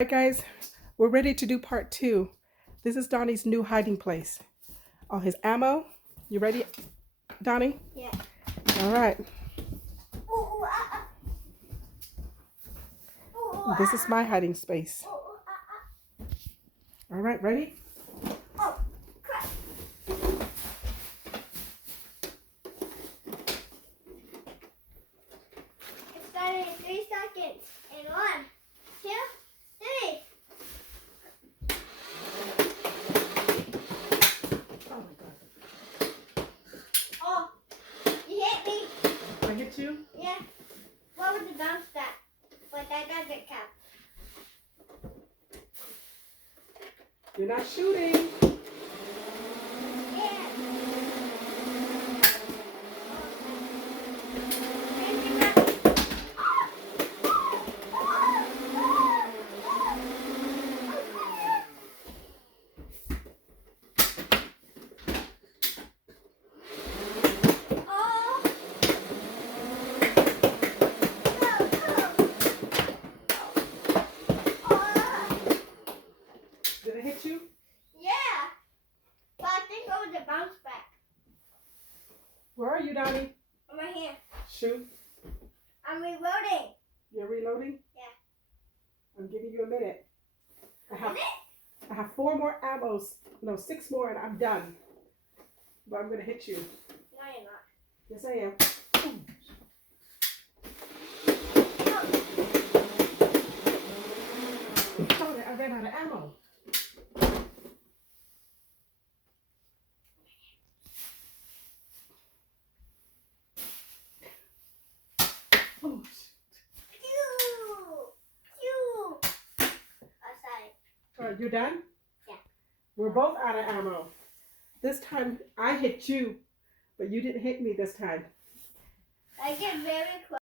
Alright guys, we're ready to do part 2. This is Donnie's new hiding place. All his ammo. You ready, Donnie? Yeah. Alright. This is my hiding space. Alright, ready? Oh, crap. It started in 3 seconds. And 1, 2, 3. Oh my god. Oh, you hit me. I hit you? Yeah. What was the bounce back? But I got the cap. You're not shooting. Yeah. Did I hit you? Yeah. But I think it was a bounce back. Where are you, Donnie? I'm right here. Shoot. I'm reloading. You're reloading? Yeah. I'm giving you a minute. I have Minute? 4 more ammos. No, 6 more and I'm done. But I'm gonna hit you. No, you're not. Yes, I am. Oh, I ran out of ammo. Oh, Alright, you done? Yeah. We're both out of ammo. This time I hit you, but you didn't hit me this time. I get very close.